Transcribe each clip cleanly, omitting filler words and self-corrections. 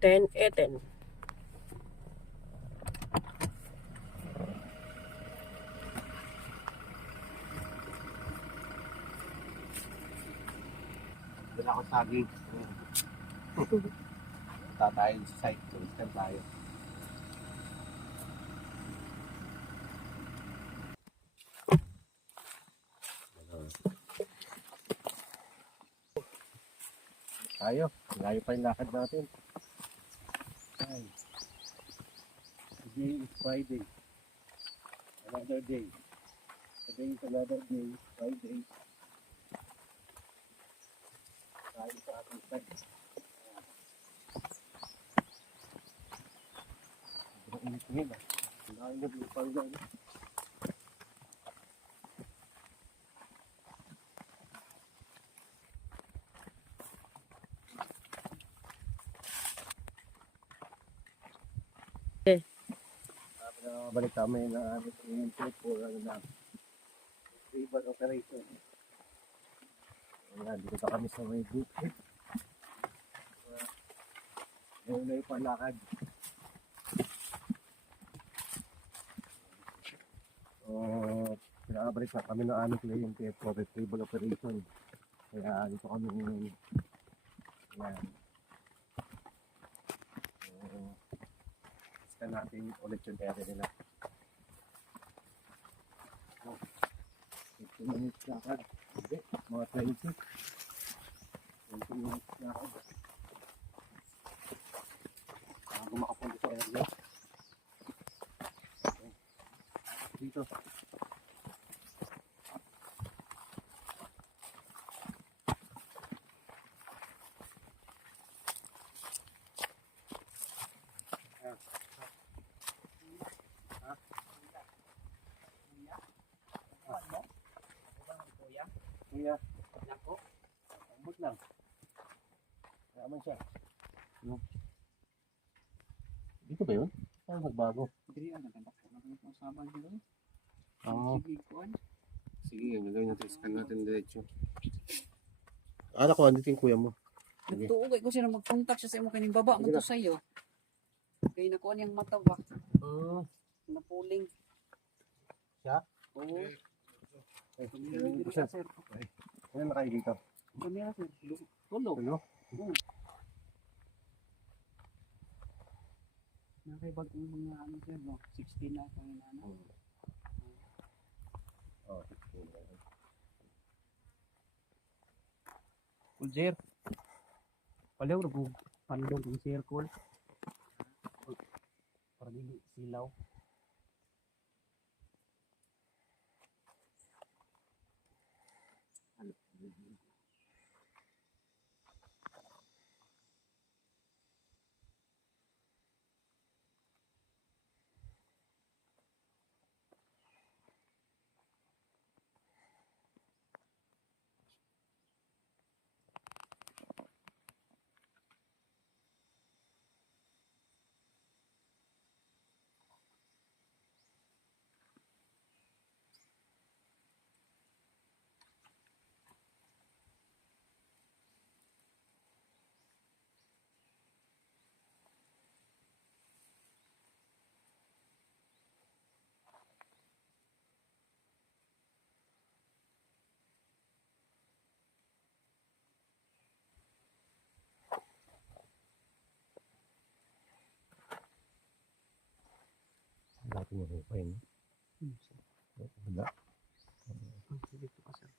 10-18. Wala akong saging. Punta tayo sa site. Tulisan tayo. Tayo. Layo pa yung lakad natin. Ay. Today is Friday. Another day. Today is another day. Friday. Tayo sa ating site. Sobrang init ngayon ah. Ang init ng panggang. Balik kami na aming trip for ano na river operation. Ayan, dito kami sa may boot. Ngayon na yung palakad. Pinakabalik na kami ng aming kliyente for retrieval operation. Kaya dito kami ngayon. Ayan. Basta natin ulit yung area nila. 15 minutes lakad. Hindi, mga 20. 20 minutes lakad. Bago makapunta sa area. Okay. Dito. Kuya, nako, ambot lang. Naman siya. Dito ba yun? Saan nagbago? Dili ang naganda ko na kung sabang dito. Sige, kuan. sige, gagawin natin. Scan natin diretso. Ala ko, andito yung kuya mo. Sige. Nagtuugay ko siya na mag-contact siya sa imo kaning baba Sige man na. to sayo. Kay nakuha niyang mata ba? Napuling. Siya? Oo. Dito, sir. Sir. Ano na kayo dito? Kamera sir. Tulo. Tulo? Nakibag yung mga ano sir no. 16 na pa yung ano. Oh, Cool sir. Palaw ra po pandong ang circle. Para dili silaw. Laki mo rin pa yun. Wala. Dito ka sir.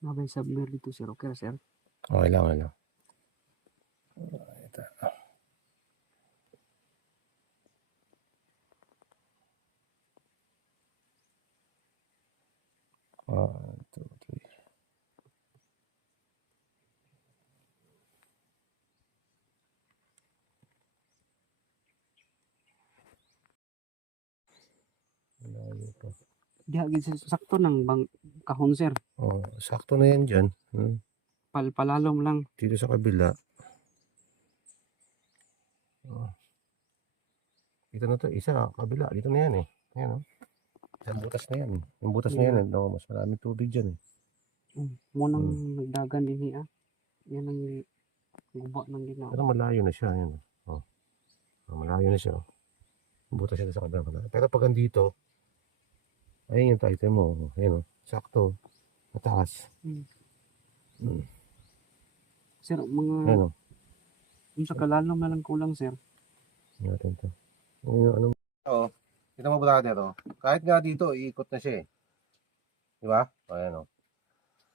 Nabay submer dito sir. Okay ra sir. Okay lang, ano. Ito. 1, 2, 3. Malayo pa. Diha gid sir sakto nang bang kahon sir. Oh, sakto na yan dyan. Palalom lang. Dito sa kabila. Oh. Dito na to, isa, kabila, dito na yan eh. Ayan oh. Isang butas na yan. Yung butas na yan, no, mas maraming tubig dyan eh. Munang nagdagan din ah. Yan ang guba ng ginawa. Pero malayo na siya, ayan oh. Malayo na siya oh. Butas siya sa kabila. Pero pag andito, ayun yung title mo. Ayan oh, sakto. Mataas. Sir, mga Ayan oh. yung sa kalalam na lang kulang, sir. Natin to. Ano? Oo. Kita mo ba dito? Kahit nga dito, iikot na siya eh. Di ba? O, ayan o.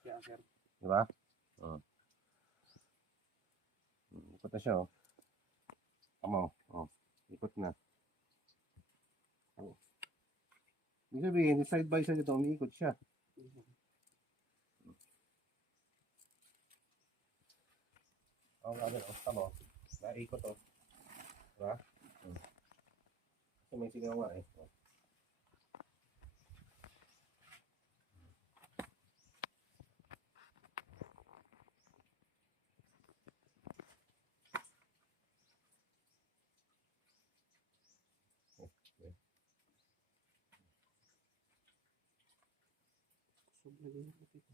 Yeah, sir. Di ba? Ikot na siya o. Tama o. Ikot na. Ibig sabihin, side by side ito, umiikot siya. Oo nga din o. Tama o. Naikot o. Di ba? Kasi may sigaw nga eh.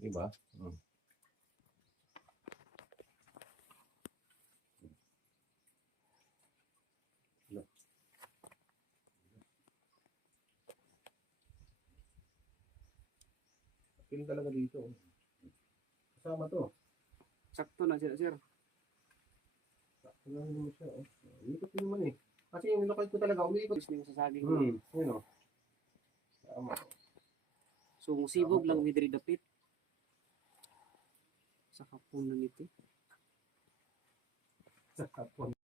Di ba? Pili talaga dito. Kasama to. Sakto na siya, sir. Sakto na naman siya. Umiikot din naman eh. Kasi yung nilokad ko talaga, umiikot. Gusto yung sasaging. Yun o. Tama. So, musibog lang with dapit. Sa kapon na nito. Sa kapon.